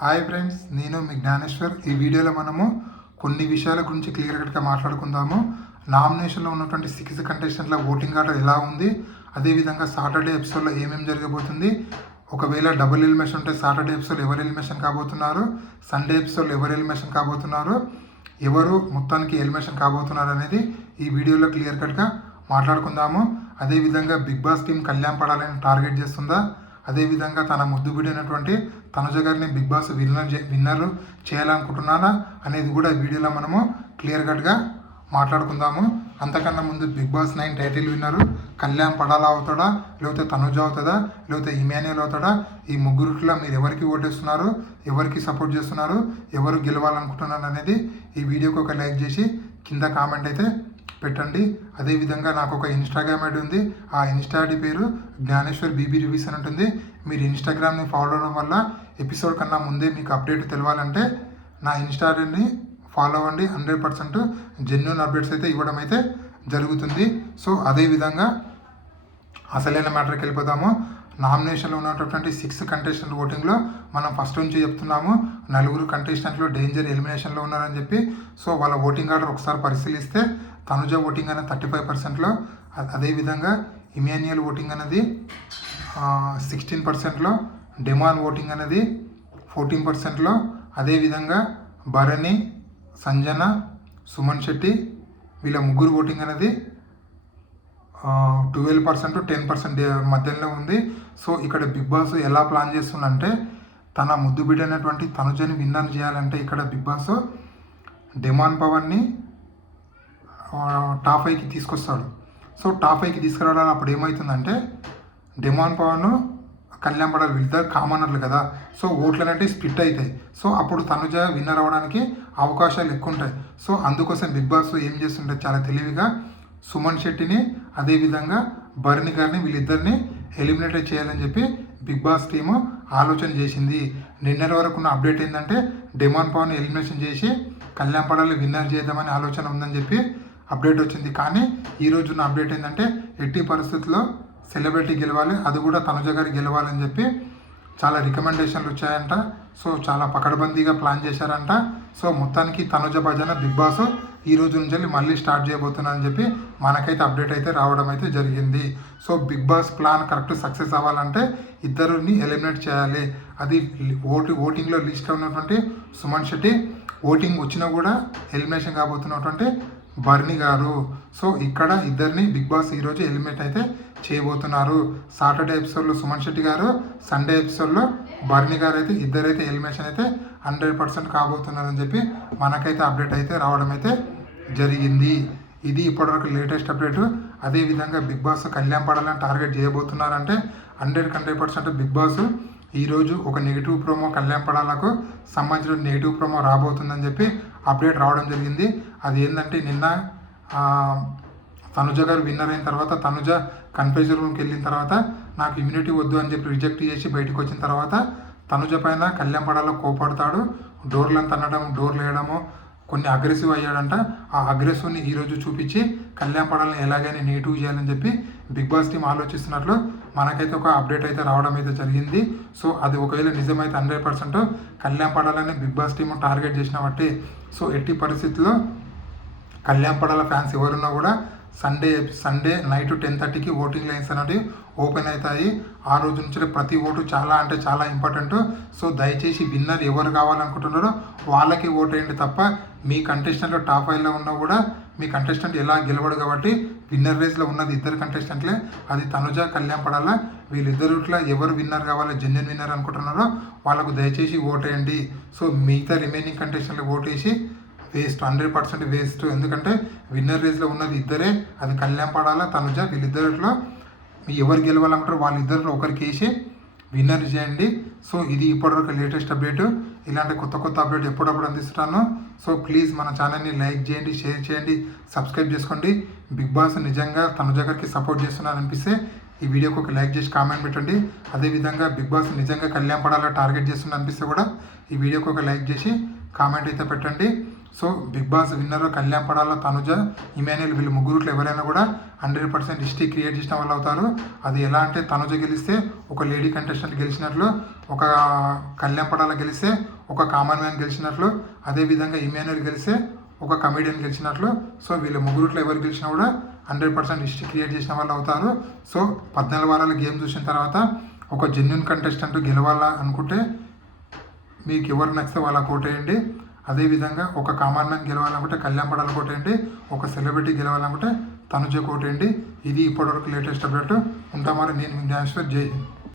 Hi friends, నేను మీ జ్ఞానేశ్వర్. ఈ వీడియోలో మనము కొన్ని విషయాల గురించి క్లియర్ కట్గా మాట్లాడుకుందాము. నామినేషన్లో ఉన్నటువంటి 6 కంటెస్టెంట్ల ఓటింగ్ ఆర్డర్ ఎలా ఉంది, అదేవిధంగా సాటర్డే ఎపిసోడ్లో ఏమేమి జరగబోతుంది, ఒకవేళ డబుల్ ఎలిమినేషన్ ఉంటే సాటర్డే ఎపిసోడ్ ఎవరు ఎలిమినేషన్ కాబోతున్నారు, సండే ఎపిసోడ్లో ఎవరు ఎలిమినేషన్ కాబోతున్నారు, ఎవరు మొత్తానికి ఎలిమినేషన్ కాబోతున్నారు అనేది ఈ వీడియోలో క్లియర్ కట్గా మాట్లాడుకుందాము. అదేవిధంగా బిగ్ బాస్ టీం కళ్యాణ్ పడాలని టార్గెట్ చేస్తుందా, అదేవిధంగా తన ముద్దు బిడ్డైనటువంటి తనుజ గారిని బిగ్ బాస్ విన్నర్ చేయాలనుకుంటున్నారా అనేది కూడా ఈ వీడియోలో మనము క్లియర్ కట్గా మాట్లాడుకుందాము. అంతకన్నా ముందు బిగ్ బాస్ 9 టైటిల్ విన్నరు కళ్యాణ్ పడాలా అవుతాడా, లేకపోతే తనుజ అవుతుందా, లేకపోతే ఇమాన్యుయల్ అవుతాడా, ఈ ముగ్గురిలో మీరు ఎవరికి ఓటేస్తున్నారు, ఎవరికి సపోర్ట్ చేస్తున్నారు, ఎవరు గెలవాలనుకుంటున్నారు అనేది ఈ వీడియోకి ఒక లైక్ చేసి కింద కామెంట్ అయితే పెట్టండి. అదేవిధంగా నాకు ఒక ఇన్స్టాగ్రామ్ ఐడి ఉంది. ఆ ఇన్స్టా ఐడి పేరు జ్ఞానేశ్వర్ బీబీ రివ్యూస్ అని ఉంటుంది. మీరు ఇన్స్టాగ్రామ్ని ఫాలో అవడం వల్ల ఎపిసోడ్ కన్నా ముందే మీకు అప్డేట్ తెలవాలంటే నా ఇన్స్టా ఐడిని ఫాలో అవ్వండి. 100% జెన్యూన్ అప్డేట్స్ అయితే ఇవ్వడం అయితే జరుగుతుంది. సో అదేవిధంగా అసలైన మ్యాటర్కి వెళ్ళిపోతాము. నామినేషన్లో ఉన్నటువంటి 6 కంటెస్టెంట్ ఓటింగ్లో మనం ఫస్ట్ నుంచి చెప్తున్నాము, 4 కంటెస్టెంట్లు డేంజర్ ఎలిమినేషన్లో ఉన్నారని చెప్పి. సో వాళ్ళ ఓటింగ్ ఆర్డర్ ఒకసారి పరిశీలిస్తే తనుజ ఓటింగ్ అనేది 35%లో, అదేవిధంగా ఇమాన్యుయల్ ఓటింగ్ అనేది 16%లో, డెమాన్ ఓటింగ్ అనేది 14%లో, అదేవిధంగా భరణి, సంజన, సుమన్ శెట్టి వీళ్ళ ముగ్గురు ఓటింగ్ అనేది 12%, 10% మధ్యలో ఉంది. సో ఇక్కడ బిగ్ బాస్ ఎలా ప్లాన్ చేస్తుందంటే తన ముద్దు బిడ్డైనటువంటి తనుజని విన్నర్ చేయాలంటే ఇక్కడ బిగ్ బాస్ డెమాన్ పవన్ని టాప్ 5కి తీసుకొస్తాడు. సో టాప్ 5కి తీసుకురావడానికి అప్పుడు ఏమవుతుందంటే డెమాన్ పవన్ కళ్యాణ్ పడాలి వీళ్ళిద్దరు కామనర్లు కదా. సో ఓట్లు అనేవి స్ప్లిట్ అవుతాయి. సో అప్పుడు తనుజ విన్నర్ అవ్వడానికి అవకాశాలు ఎక్కువ ఉంటాయి. సో అందుకోసం బిగ్ బాస్ ఏం చేస్తుంటే చాలా తెలివిగా సుమన్ శెట్టిని అదేవిధంగా భరణి గారిని వీళ్ళిద్దరిని ఎలిమినేట్ చేయాలని చెప్పి బిగ్ బాస్ టీము ఆలోచన చేసింది. నిన్నటి వరకు ఉన్న అప్డేట్ ఏంటంటే డెమాన్ పవన్ ఎలిమినేషన్ చేసి కళ్యాణ్ పడాలి విన్నర్ చేద్దామని ఆలోచన ఉందని చెప్పి అప్డేట్ వచ్చింది. కానీ ఈరోజు ఉన్న అప్డేట్ ఏంటంటే ఎట్టి పరిస్థితుల్లో సెలబ్రిటీ గెలవాలి, అది కూడా తనుజ గారి గెలవాలని చెప్పి చాలా రికమెండేషన్లు వచ్చాయంట. సో చాలా పకడ్బందీగా ప్లాన్ చేశారంట. సో మొత్తానికి తనుజ భజన బిగ్ బాస్ ఈ రోజు నుంచి మళ్ళీ స్టార్ట్ చేయబోతున్నారని చెప్పి మనకైతే అప్డేట్ అయితే రావడం అయితే జరిగింది. So Bigg Boss plan correct success అవ్వాలంటే ఇద్దరిని ఎలిమినేట్ చేయాలి. అది ఓటింగ్లో లిస్ట్లో ఉన్నటువంటి సుమన్ శెట్టి, ఓటింగ్ వచ్చినా కూడా ఎలిమినేషన్ కాబోతున్నటువంటి భరణి గారు. సో ఇక్కడ ఇద్దరిని బిగ్ బాస్ ఈరోజు ఎలిమినేట్ అయితే చేయబోతున్నారు. సాటర్డే ఎపిసోడ్లో సుమన్ శెట్టి గారు, సండే ఎపిసోడ్లో భరణి గారు అయితే ఇద్దరైతే ఎలిమినేషన్ అయితే 100% కాబోతున్నారని చెప్పి మనకైతే అప్డేట్ అయితే రావడం అయితే జరిగింది. ఇది ఇప్పటివరకు లేటెస్ట్ అప్డేట్. అదేవిధంగా బిగ్ బాస్ కళ్యాణ్ పడాలని టార్గెట్ చేయబోతున్నారంటే 100% బిగ్ బాస్ ఈరోజు ఒక నెగిటివ్ ప్రోమో కళ్యాణ్ పడాలకు సంబంధించిన నెగిటివ్ ప్రోమో రాబోతుందని చెప్పి అప్డేట్ రావడం జరిగింది. అది ఏంటంటే నిన్న తనుజ గారు విన్నర్ అయిన తర్వాత తనుజ కన్ఫ్యూజన్ రూమ్కి వెళ్ళిన తర్వాత నాకు ఇమ్యూనిటీ వద్దు అని చెప్పి రిజెక్ట్ చేసి బయటకు వచ్చిన తర్వాత తనుజ పైన కళ్యాణ్ పడాలో కోపడతాడు, డోర్లను తన్నడం, డోర్లు వేయడము, కొన్ని అగ్రెసివ్ అయ్యాడంట. ఆ అగ్రెసివ్ని ఈరోజు చూపించి కళ్యాణ్ పడాలని ఎలాగైనా నెగిటివ్ చేయాలని చెప్పి బిగ్ బాస్ టీం ఆలోచిస్తున్నట్లు మనకైతే ఒక అప్డేట్ అయితే రావడం అయితే జరిగింది. సో అది ఒకవేళ నిజమైతే 100% కళ్యాణ్ పడాలని బిగ్ బాస్ టీం టార్గెట్ చేసిన బట్టి సో ఎట్టి పరిస్థితుల్లో కళ్యాణ్ పడాల ఫ్యాన్స్ ఎవరున్నా కూడా సండే నైట్ 10:30కి ఓటింగ్ లైన్స్ అనేవి ఓపెన్ అవుతాయి. ఆ రోజు నుంచి ప్రతి ఓటు చాలా అంటే చాలా ఇంపార్టెంట్. సో దయచేసి విన్నర్ ఎవరు కావాలనుకుంటున్నారో వాళ్ళకి ఓట్ వేయండి తప్ప మీ కంటెస్టెంట్లో టాప్ 5లో ఉన్నా కూడా మీ కంటెస్టెంట్ ఎలా గెలవడు కాబట్టి విన్నర్ రేస్లో ఉన్నది ఇద్దరు కంటెస్టెంట్లే, అది తనుజ కళ్యాణ్ పడాలా. వీళ్ళిద్దరిట్లో ఎవరు విన్నర్ కావాలో జెన్యున్ విన్నర్ అనుకుంటున్నారో వాళ్ళకు దయచేసి ఓట్ వేయండి. సో మిగతా రిమైనింగ్ కంటెస్టెంట్లకు ఓట్ వేసి వేస్ట్, 100% వేస్ట్. ఎందుకంటే విన్నర్ రేస్లో ఉన్నది ఇద్దరే, అది కళ్యాణ్ పడాలా, తనుజ. వీళ్ళిద్దరిలో ఎవరు గెలవాలనుకుంటారో వాళ్ళిద్దరిలో ఒకరికి వేసి విన్నర్ చేయండి. సో ఇది ఇప్పటివరకు లేటెస్ట్ అప్డేట్. ఇలాంటి కొత్త అప్డేట్ ఎప్పుడప్పుడు అందిస్తున్నాను. సో ప్లీజ్ మన ఛానల్ని లైక్ చేయండి, షేర్ చేయండి, సబ్స్క్రైబ్ చేసుకోండి. బిగ్ బాస్ నిజంగా తనుజ గారికి సపోర్ట్ చేస్తున్నారు అనిపిస్తే ఈ వీడియోకి ఒక లైక్ చేసి కామెంట్ పెట్టండి. అదేవిధంగా బిగ్ బాస్ నిజంగా కళ్యాణ్ పడాలా టార్గెట్ చేస్తున్నారు అనిపిస్తే కూడా ఈ వీడియోకి ఒక లైక్ చేసి కామెంట్ అయితే పెట్టండి. So Bigg Boss winner Kalyan Padala, Tanuja, Emmanuel వీళ్ళు ముగ్గురుట్లో ఎవరైనా కూడా 100% హిస్టరీ క్రియేట్ చేసిన వాళ్ళు అవుతారు. అది ఎలా అంటే తనుజ గెలిస్తే ఒక లేడీ కంటెస్టెంట్ గెలిచినట్లు, ఒక కళ్యాణ్ పడాల గెలిస్తే ఒక కామన్ మ్యాన్ గెలిచినట్లు, అదేవిధంగా ఇమాన్యుల్ గెలిస్తే ఒక కమెడియన్ గెలిచినట్లు. సో వీళ్ళు ముగ్గురుట్లో ఎవరు గెలిచినా కూడా 100% హిస్టరీ క్రియేట్ చేసిన వాళ్ళు అవుతారు. సో 14 వారాల గేమ్ చూసిన తర్వాత ఒక జెన్యున్ కంటెస్టెంట్ గెలవాలా అనుకుంటే మీకు ఎవరు నచ్చితే వాళ్ళ కోటేయండి. అదేవిధంగా ఒక కామన్ మ్యాన్ గెలవాలనుకుంటే కళ్యాణ్ పడాల కోటేయండి, ఒక సెలబ్రిటీ గెలవాలనుకుంటే తనుజ కోటేయండి. ఇది ఇప్పటివరకు లేటెస్ట్ అప్డేట్. ఉంటామని నేను మీ డాన్స్లో జై హింద్.